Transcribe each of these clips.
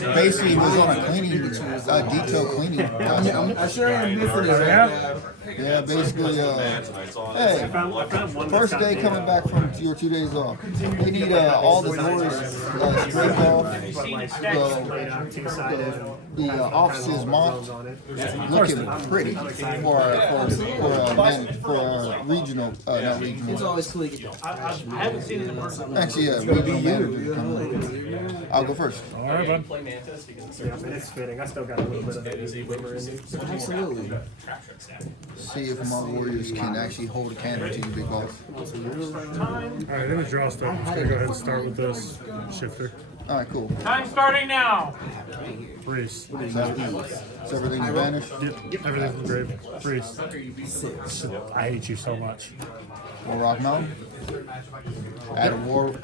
basically was on a cleaning, detailed cleaning. I sure am missing it. Yeah, basically, hey, first day coming back from your 2 days off. They need all the doors scraped off. The office's mopped, looking pretty for regional, not regional. It's always cool to get that. I haven't seen it in person. Actually, yeah, regional manager coming. I'll go first. All right, bud. Yeah, it's fitting. I still got a little bit of heavy glimmer in me. Absolutely. See if my Warriors can actually hold a candle to you, big boss. All right, let me draw stuff. I'm just gonna go ahead and start with this shifter. All right, cool. Time starting now. Freeze. So everything's vanished. Yep, everything's engraved. Freeze. I hate you so much. War Rock Mountain. Add a war rock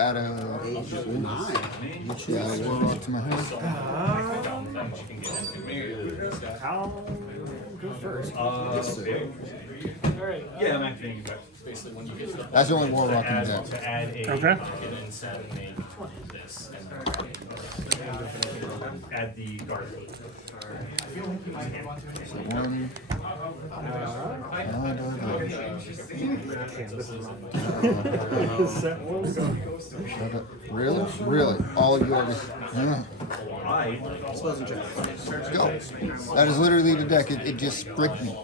to my hand. I'll go first. Yeah, I'm actually That's the only war rock in the deck. Okay. Add the guard. One. Shut up. Really? Really? All of you are just. Go. That is literally the deck. It just bricked me.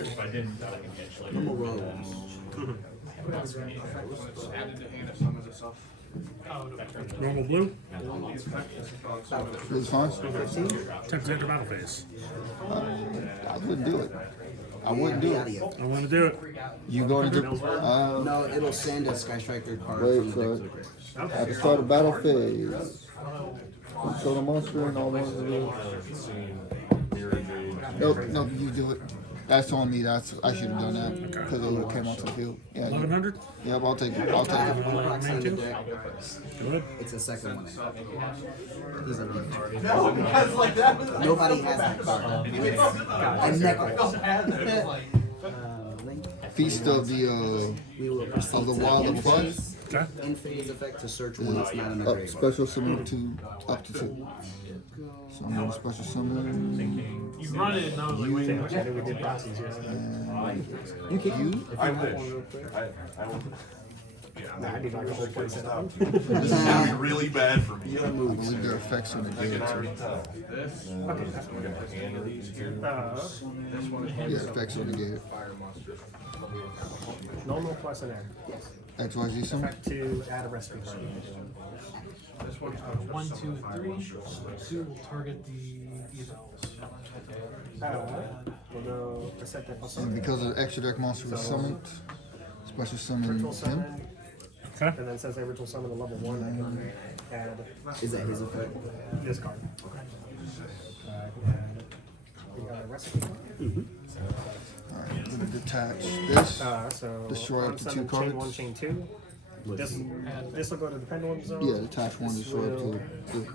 If I didn't, that would eventually. I'm a rose. Normal blue. It's fine. 10% to battle phase. I wouldn't do it. I wouldn't do it. I want to do it. You going to do No, it'll send a Sky Strike third card wait from the for deck it. to the grave. At the start of battle phase. Control the monster and all monsters. Nope, nope, you do it. That's on me. I should have done that because it would have came off the field. Yeah, 1100. Yep, I'll take it. I'll I take have it. one box in the deck. Good. It's the second one. He's a rookie. Nobody has that card. I never. Feast of the We will proceed of the to Wild of end Fun. phase. Okay. In phase effect to search one that's not in the grave. Special summon up to 2. So I'm gonna special summon. You run it and I was like, wait. I knew we did boxes yesterday. You. I need like a whole play set up. This is gonna be really bad for me. I believe their effects are the good too. Yeah, effects are negated. Normal plus an air. XYZ summon. Effect to add a recipe card. 1, 2, 3. 2 will target the evils. We'll go reset that plus And one. because of the extra deck monster was summoned, special summon Ritual him. summon. Okay. And then it says they ritual summon a level 1. I can add Is that his effect? this card. We got a recipe card. Alright, I'm gonna detach this. So Destroy up to 2 unsummon cards. Chain 1, chain 2. This will go to the pendulum zone. Yeah, detach one, destroy up to 2.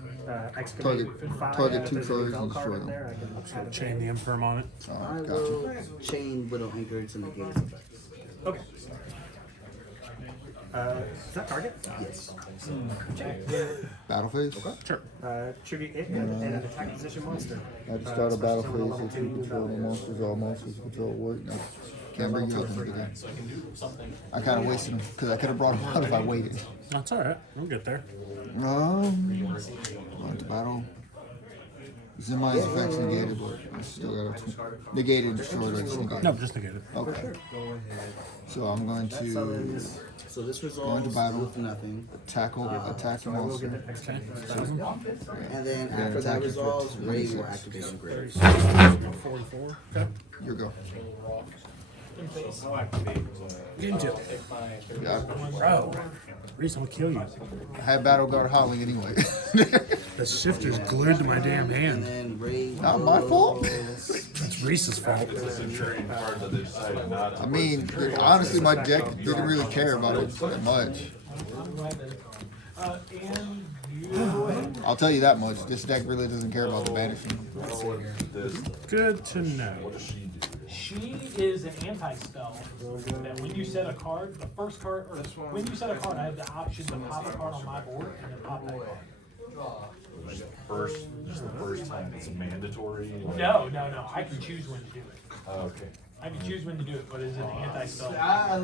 Excavate Target- 5. target If 2 there's a cards Vel and card destroy in them. there, I can add it. Chain the Imperm on it. I Alright, will gotcha. chain Widow Anchor to negate its effect. Okay. Is that target? Yes. Battle phase. Sure. Tribute it and an attack position monster. At the start of battle phase, if you control the monsters, all monsters you control work. No, can't bring you up into the game. I kind of wasted them because I could have brought them out if I waited. That's all right. We'll get there. Going to battle. Zemi's effects negated, but I still got to negate and destroy it. Just negate. No, just negate it. Okay. So I'm going to So this resolves battle. with nothing. attack the monster. Okay. And then after that resolves, Ray will activate the grave. 44. Okay. Here go. Into it. Yeah, Bro. Reese, I'll kill you. I had Battle Guard howling anyway. The shifter's glued to my damn And hand. then Ray. Not my fault. That's Reese's fault. I mean, honestly, my deck didn't really care about it that much. I'll tell you that much. This deck really doesn't care about the banishment. Good to know. She is an anti-spell that when you set a card, the first card, or when you set a card, I have the option to pop a card on my board and then pop that card. Just the first time it's mandatory. Like, No. I can choose when to do it. Okay. I can choose when to do it, but it's an anti-spell. So I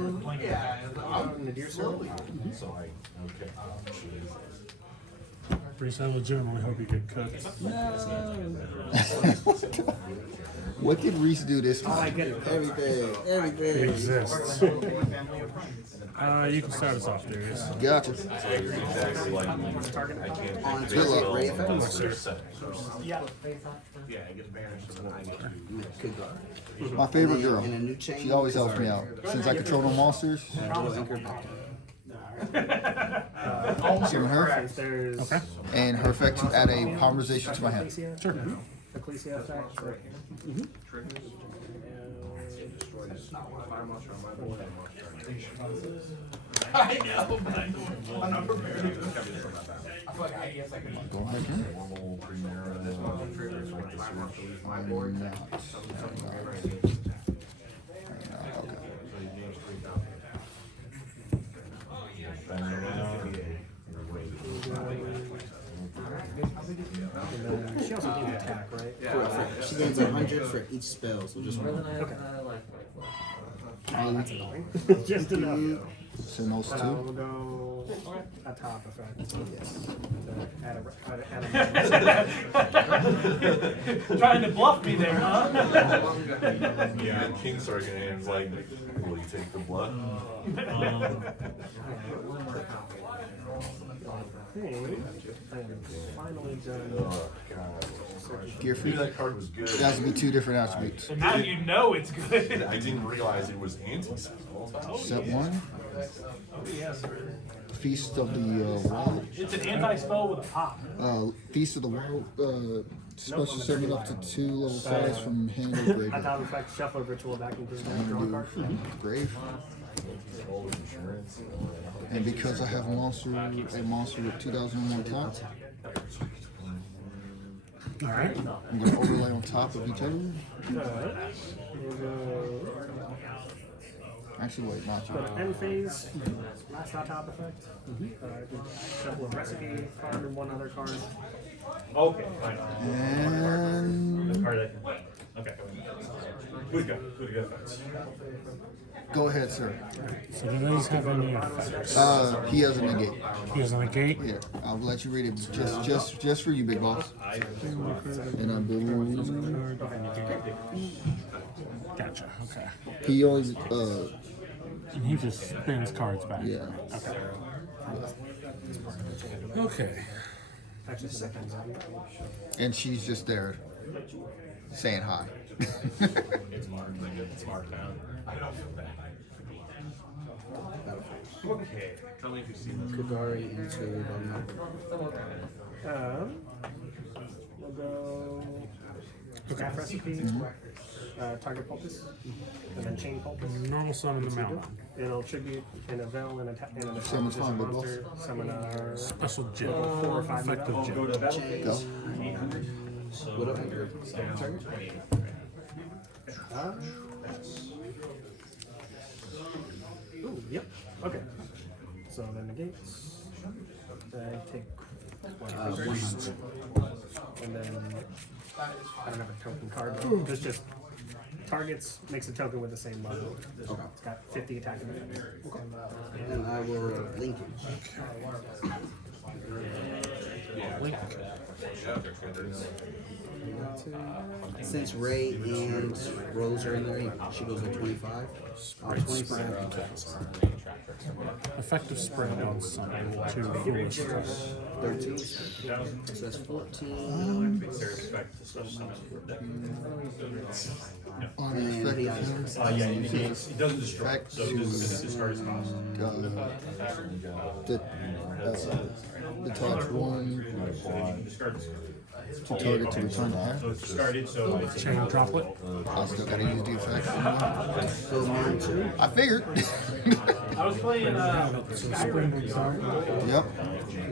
okay. Reese, I legitimately hope you get cooked. What did Reese do this I time? get it. Everything. It exists. You can start us off, Darius. Gotcha. So you're exactly like me. I can't. On to it, ready effect? Yeah. Good guard. My favorite girl. And a new chain. She always helps me out. Since I control no monsters, Little anchor back. summon her, Since there's Okay. and her effect to add a polymerization to my hand. Sure. Ecclesia effect, right? I know, but I'm not prepared. Go ahead, Ken. Normal Primera. She also gains attack, right? She gains 100 for each spell, so just one. That's annoying. Just enough. Send those We'll two. go a top effect. Yes. Trying to bluff me there, huh? Yeah, King starts gonna end like, will you take the blood? I am finally done. Oh god. Gear I knew free. that card was good. That would be two different attributes. So now you know it's good. I didn't realize it was anti-spell. Step one, Oh, yes. Feast of the Wild. It's an anti-spell with a pop. Feast of the Wild. Special summon up to 2 level 5s from hand or I graveyard. thought effect shuffle ritual back into the I'm draw gonna card. do grave. Insurance. And because I have a monster with 2,001 top, Alright. I'm gonna overlay on top of each other. Alright. We'll go Actually, wait, not you. go to end phase. Last hot top effect. Shuffle a recipe card and one other card. Okay, fine. And Card that. Okay. Good go. Good effects. go ahead, sir. So do these have any effects? He has a negate. He has a negate. Yeah, I'll let you read it just for you, big boss. And I believe Gotcha. Okay. he always And he just spins cards back. yeah. Okay. Actually, it's the second. And she's just there saying hi. It's marked down. I don't feel bad. Okay. Tell me if you've seen this. Kagari into We'll go staff recipe, target pulpus, and then chain pulpus. Normal summon the mountain. It'll tribute an Avel and an attack Summon's fine, big boss. monster. Summon a Special gem. 4 or 5 Effective mana. gem. Go. what up, anchor? Ooh, yep. Okay. So then negates. I take 100. and then I don't have a token card. This just targets makes a token with the same level. Okay. It's got 50 attack and defense. And I will linkage. Since Ray and Rose are in there, she goes at 25. 25. Effective spread on summon. 2 foolish stress. 13. So that's 14. On And effective he hand, Yeah, he negates. He doesn't destroy. Effect So to- discard his cost. the touch one Discard his to target to return to hand. So it's discarded, so it's Chain droplet. I still gotta use the effect. Goes mine too. I figured. I was playing Yep.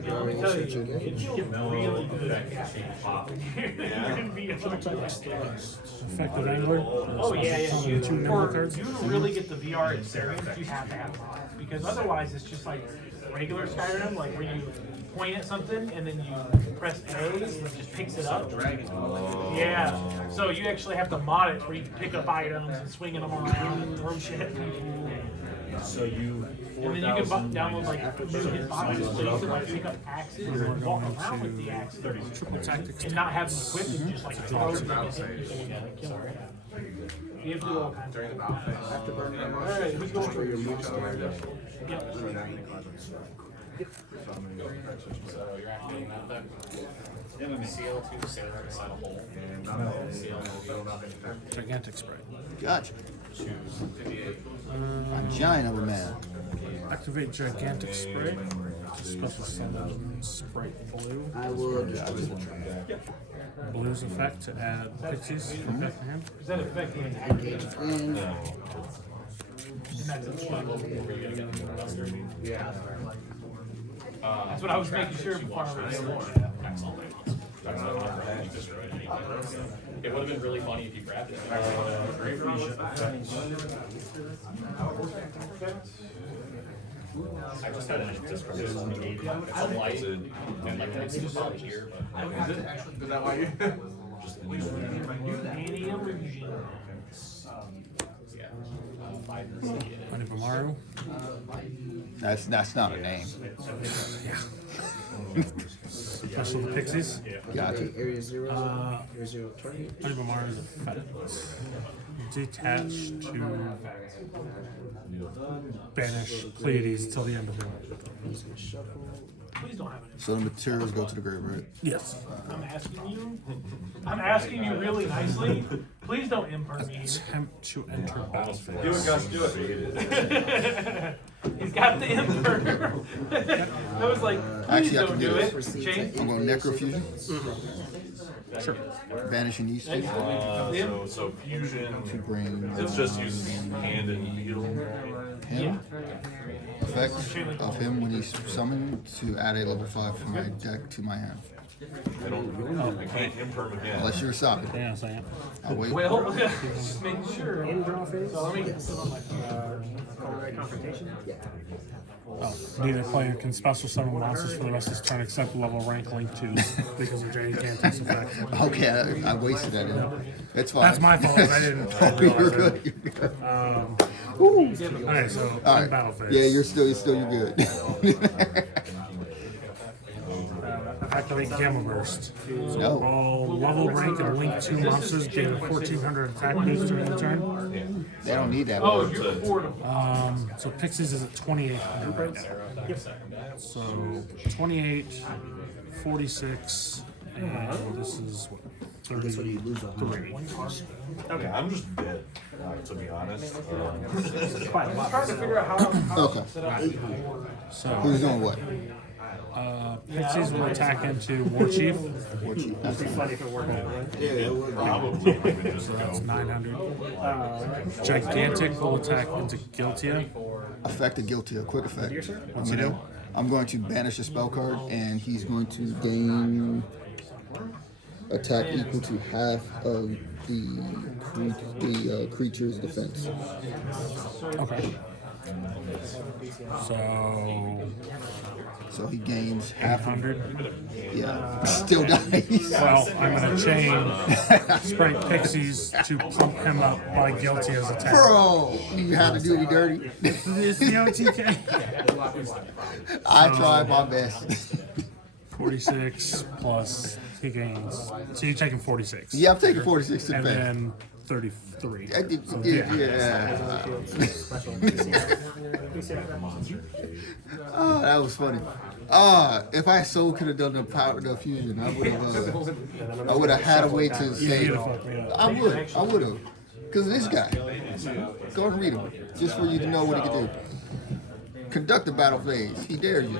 Let me tell you, it's really good at Effective angler. Oh yeah, yeah. You, Two number for cards. you to really get the VR experience, you have to have mods because otherwise it's just like regular Skyrim, like where you point at something and then you press A and it just picks it up. Yeah. So you actually have to mod it where you can pick up items and swinging them around and throw shit at people. So you. And then you can download like new hitboxes so you can like pick up axes and walk around with the axes and not have them equipped and just like throw them and hit people and kill them. You have to do all kinds of things. Alright, who's going for your move? So you're activating that then? CL2, sailor inside a hole. Gigantic Spright. Gotcha. Choose 58. A giant of a man. Activate Gigantic Spright. Special summon Spright Blue. I will destroy the trap. Blue's effect to add pixies from that hand. Is that affecting an And That's what I was making sure before I revealed it. It would have been really funny if you grabbed it. I just had it just because it's light and like it's super here, but Is that why you? Any illusion. yeah. 5 minutes to get it. Manipamaru. That's not a name. Special the pixies. Gotcha. area 0, area 0 target. Manipamaru's effect. Detach to banish Pleiades till the end of the round. Please don't have it. So the materials go to the grave, right? Yes. I'm asking you really nicely. Please don't imperm me. Attempt to enter battlefield. Do it, Gus. Do it. He's got the imperm. I was like, please Actually, I don't can do do it. this. Shane? I'm going necrofusion. Sure. Vanishing East. So fusion. To bring It's just uses hand and needle. him. Effect of him when he's summoned to add a level 5 from my deck to my hand. I can't imperm again. Unless you're a socket. Yeah, second. I'll wait. Well, just making sure. In draw phase. So let me put on my Culinary confrontation. Oh, neither player can special summon monsters for the rest of his turn except level rank link 2s because of Gigantic's effect. Okay, I wasted that in. It's fine. That's my fault. I didn't. You're good. You're good. Alright, so All on right. battle phase. Yeah, you're good. Activate Gamma Burst. So No. all level rank and link 2 monsters gain a 1400 attack boost during the turn. They don't need that. Oh, word. you're affordable. So Pixies is at 2800 right now. So 28, 46, and this is what? That's what you lose 100. Yeah, I'm just dead, to be honest. I'm trying to figure out how Okay. to set up. So Who's doing what? Pixies will attack into War Chief. War Chief. That's fine. Funny if it worked out. Yeah, it would. Probably would just go. That's 900. Gigantic will attack into Guiltia. Effect of guilty. A quick effect. What's he do? I'm going to banish a spell card, and he's going to gain attack equal to half of the creature's defense. Okay. So he gains half of 100. Yeah. Still dies. Well, I'm going to chain Sprite Pixies to pump him up by Guiltia's attack. Bro, you have to do me dirty. It's the OTK. I tried my best. 46 plus he gains. So you're taking 46. Yeah, I'm taking 46 to And defend. then 33. I did, So, yeah. Oh, that was funny. If I so could have done the power, the fusion, I would have had a way to say. you'd have fucked me up. I would have, because of this guy. Go and read him, just for you to know what he can do. Conduct the battle phase. He dares you.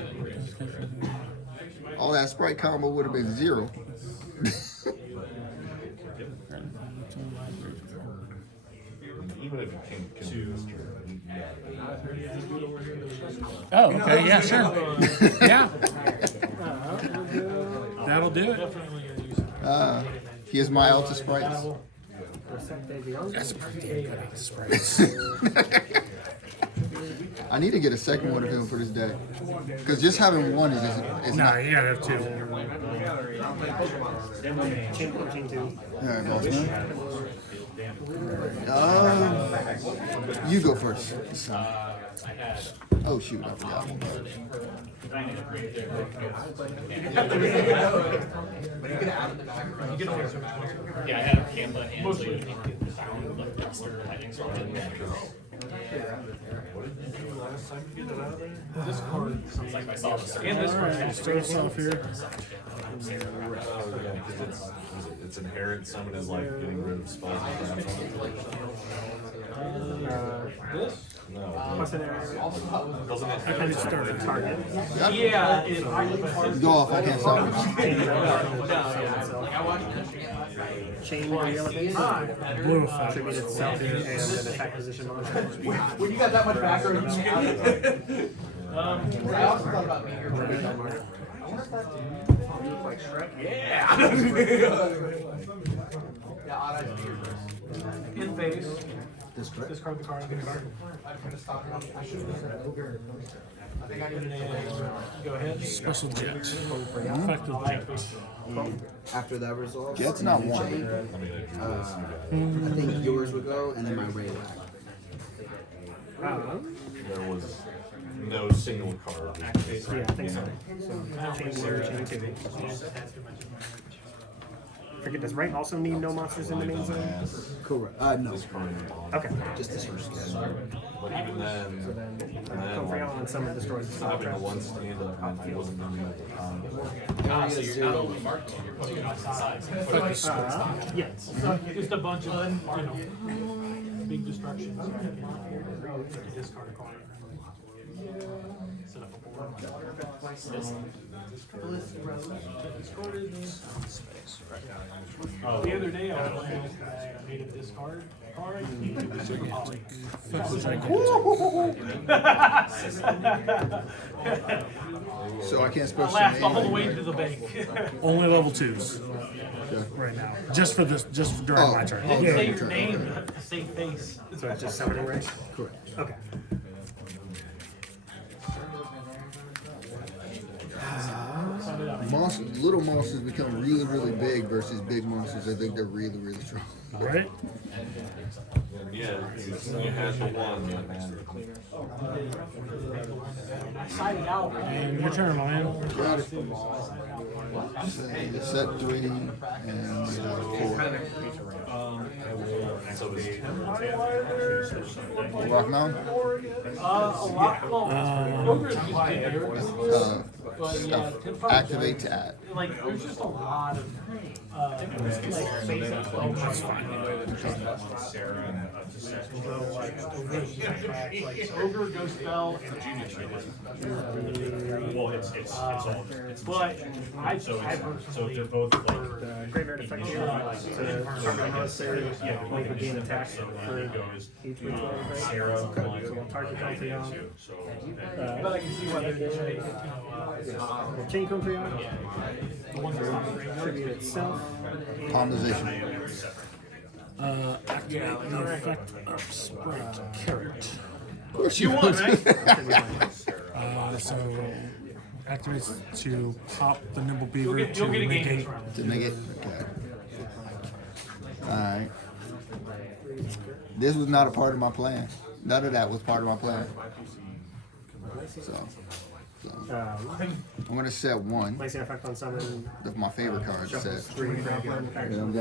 All that Sprite combo would have been 0. Even if you can't choose. Oh, okay. Yeah, sure. Yeah. I'll do it. Definitely gonna use it. Here's my Alta Sprites. That's a pretty damn good out of sprites. I need to get a second one of him for this deck. Because just having one is Nah, not. you gotta have two. Chain 1, chain 2. Alright, boss man. You go first. Oh shoot, I forgot. Yeah, I had a Canva and so you can get the sound of the cluster lighting, so I didn't know. This card. It's like I saw the And this card. Start us off here. It's inherent. Someone is like getting rid of spells. This? No. What's in there? Doesn't it I kind of start a target. Yeah, it, Go off, I can't stop you. Chain relevance. Blue effect. Tribute itself and an attack position monster. When you got that much background, you I also thought about being here. In phase. Discard the card. I think I need an go ahead. Special jet. Effective jet. After that resolve, Jet's not one. I think yours would go, and then my Ray would. There was no single card. Yeah, I think so. Chain 1, chain 2. Forget, does Ray also need no monsters in the main zone? Correct. No. Okay. Just this first. But even then, Come for y'all and someone destroys the having a trap. one stand up meant I wasn't moving at the time. So you're not only marked, you're putting it on the sides. Yes. So just a bunch of, big destructions. Discard a card. Set up a board. The other day I was playing, I made a discard card. So I can't I special laughed all the name. way to the bank. Only level 2s right now. Just for this, just during my turn. Didn't yeah, say your your turn, name, okay. you have to say face. So it's just summoning Ray? Correct. Okay. Little monsters become really, really big versus big monsters. I think they're really, really strong. Right? Yeah, you had the one that mattered. I sided out. And your turn, man. Got it. Set 3 and 4. So it's Rock Mountain. A lot, well, Ogre is just in there. But yeah, Activate to add. like, there's just a lot of, like, basic spells. Like, Ogre, Ghost Spell, and Genius. Well, it's all. But I personally they're both like. Graveyard effect here. So target monster, only can gain attack for each week. Sarah, Target comes to y'all. but I can see why they're just making, Chain comes to y'all. the ones that's not the graveyard. Tribute itself. Colonization. Activate the effect of Spright Carrot. Of course You won, right? So activates to pop the Nimble Beaver You'll to get a game negate. this round. To negate. Okay. Alright. This was not a part of my plan. None of that was part of my plan. So I'm gonna set 1 Placing effect on summon. of my favorite cards set. 3 graveyard. And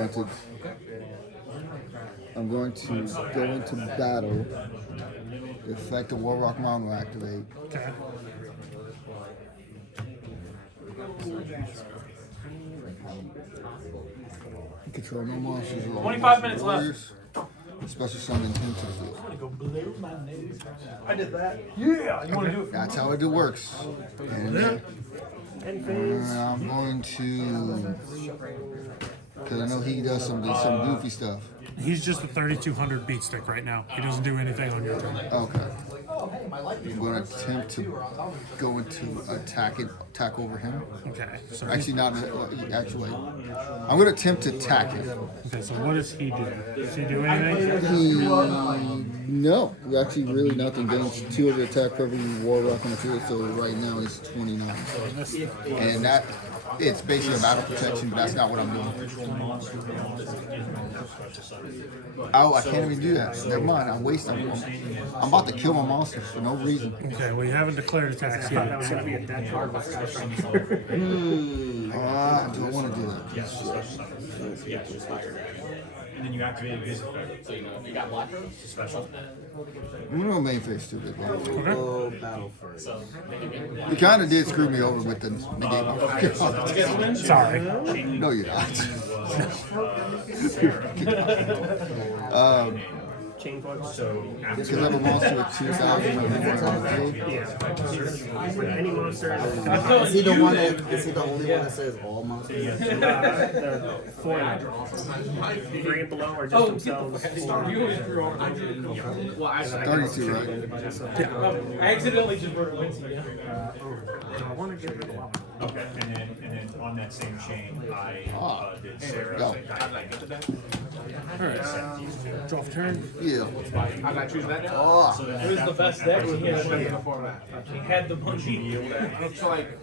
I'm going to go into battle. The effect of Warrock Mountain will activate. Okay. Control no monsters. or 25 minutes left. warriors. Special summon intensively. I'm gonna go blow my nose. I did that. Yeah, you wanna do it? That's how it works. And End phase. I'm going to, because I know he does some goofy stuff. He's just a 3200 beat stick right now. He doesn't do anything on your turn. Okay. I'm going to attempt to go into attack over him. Okay. So Actually, not actually. I'm going to attempt to attack him. okay. So what does he do? Does he do anything? No, actually, really nothing. Gains 2 of the attack for every war rock on the field. So right now it's 29, and that it's basically a battle protection, but that's not what I'm doing. Oh, I can't even do that. Never mind. I'm wasting. I'm about to kill my monsters for no reason. Okay. Well, you haven't declared attacks I thought that yet. was So. gonna be a dead card with Sky Striker. Do I want to do that? And then you activate his effect. So, you know, if you got lock special. I'm going to main phase 2 big one. Oh, battle first. So, You kind of did screw me over with the negate. Sorry. No, you're not. Chain foil. Because I have a monster with 2,000 or more on the field. Yeah. With any monster. Is he the one that? Is he the only one that says all monsters? They're 4 and 3 and below, or just themselves. 32, right? I accidentally just wrote Quincy. I want to get rid of one. Okay, and then on that same chain, I did Sarah. Go. All right. Draw for turn. Yeah. I gotta choose that now. Oh, It was the best deck he had. In the format. He had the monkey. Looks like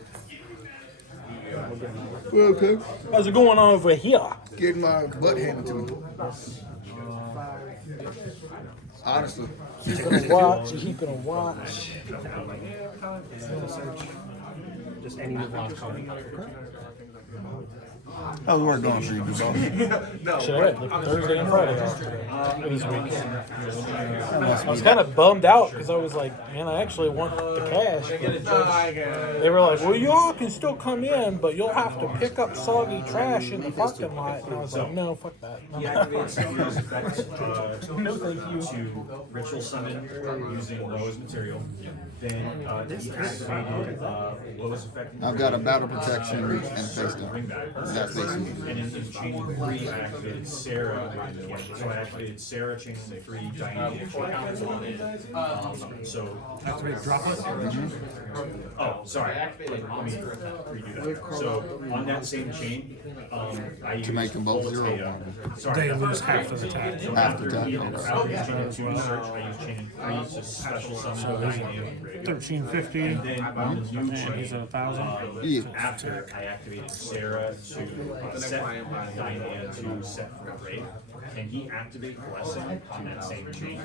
okay. How's it going on over here? Getting my butt handed to me. Honestly. Watch, keep gonna watch. Just any of them. How's the work going for you, big boss? Shit, I had like Thursday and Friday off this week. I was kind of bummed out because I was like, man, I actually want the cash. They were like, well, y'all can still come in, but you'll have to pick up soggy trash in the parking lot. And I was like, no, fuck that. He activates Sarah's effect No, thank you. to ritual summon using Loa's material. Then he activated Loa's effect. I've got a battle protection and face down. That's basically And in his chain 3, I activated Sarah. So I activated Sarah, chain 3, Diane, so. Activate drop it. Oh, sorry. Let me redo that. So on that same chain, I used make them both Voltaire. 0/1. They lose half of the attack. So Half the after attack, he okay. after chain 2 to search, I used chain 3 to special summon Diane. 1350. And then on the new And he's chain, at 1,000. Yeah. after I activated Sarah to set Diane to set for a break, and he activated Blessing on that same chain.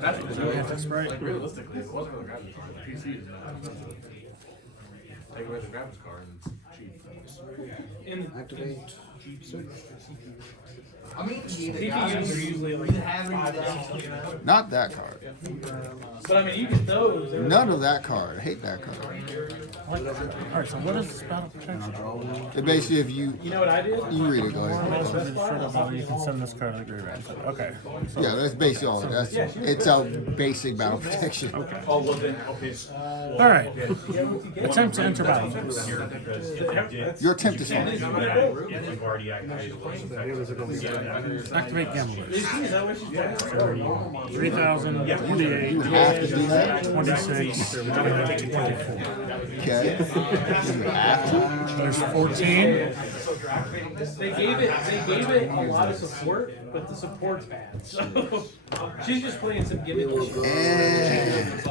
that's what That's Spright. like realistically, it was gonna grab the card. The PC is not. Take away the graphics card and it's cheap. Activate. TPUs are usually like $5. Not that card. But I mean, you get those. None of that card. I hate that card. Alright, so what is this battle protection? It basically, if you You know what I did? read it, go ahead. You can send this card to the graveyard. Okay. Yeah, that's basically all. It's a basic battle protection. Oh, well then, okay. Alright. Attempt to enter battle. Because if I did, Your attempt is fine. you've already activated Loa's effect. Activate Gamblers. 3,000, You 28, have to do that. 26, 24. Okay. You have to. There's 14. They gave it a lot of support, but the support's bad. So she's just playing some gimmicky shit. And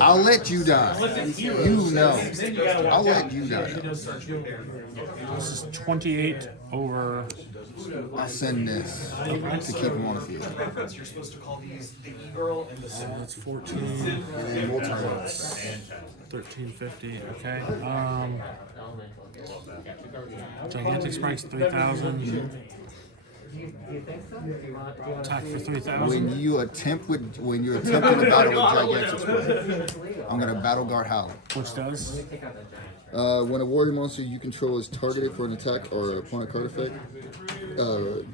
I'll let you die. You know. I'll let you die. This is 28 over. I'll send this to keep him on the field. You're supposed to call these the e-girl and the That's 14. And then we'll turn it. 1350. Okay. Gigantic Spikes 3,000. Attack for 3,000. When you're attempting to battle with Gigantic Spright, I'm gonna battle guard Howler. Which does? When a warrior monster you control is targeted for an attack or opponent card effect,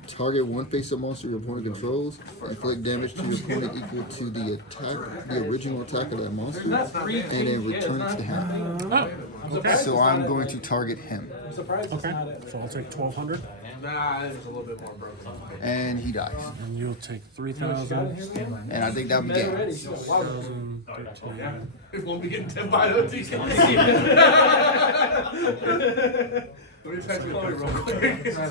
target one face-up monster your opponent controls, inflict damage to your opponent equal to the original attack of that monster, and then return it to him. Okay. So I'm going to target him, Okay. So I'll take 1,200, Nah, it was a little bit more broken. and he dies. and you'll take 3,000. And I think that'll be game. It won't be getting 10 by the TK. Let me text you real quick. If I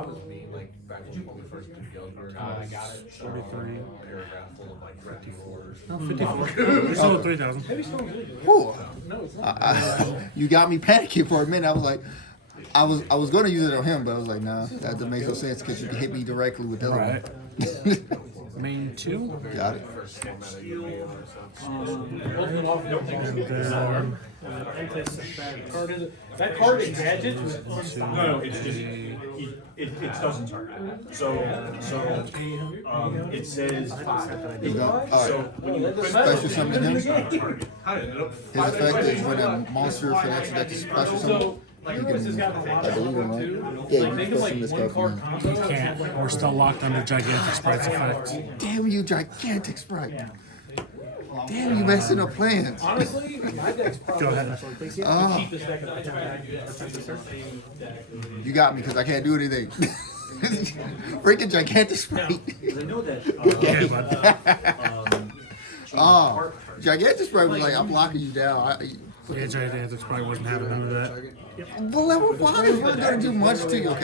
was me, like back when we first did Guild, we were gonna got it. 43. Paragraph full of like threatening orders. No, 54. You're still at 3,000. Whew. You got me panicking for a minute. I was like, I was going to use it on him, but I was like, nah, that doesn't make no sense because you can hit me directly with the other Right. one. Main 2. Got it. That card is gadget. No, it's just it doesn't target. So it says Alright. when you Special summon him. target. His effect is when a monster connects that to special summon. You can, I believe him, right? Yeah, you can special this guy for him. You can't. We're still locked under gigantic Sprite's effect. Damn you, gigantic Sprite. Damn you, messing up plans. Honestly, my deck's probably Go ahead. the cheapest deck of the time. You got me because I can't do anything. Freaking gigantic Sprite. Okay, bud. Oh, gigantic Sprite was like, I'm locking you down. Yeah, gigantic Sprite wasn't having none of that. Well, level 5 is not going to do much to you.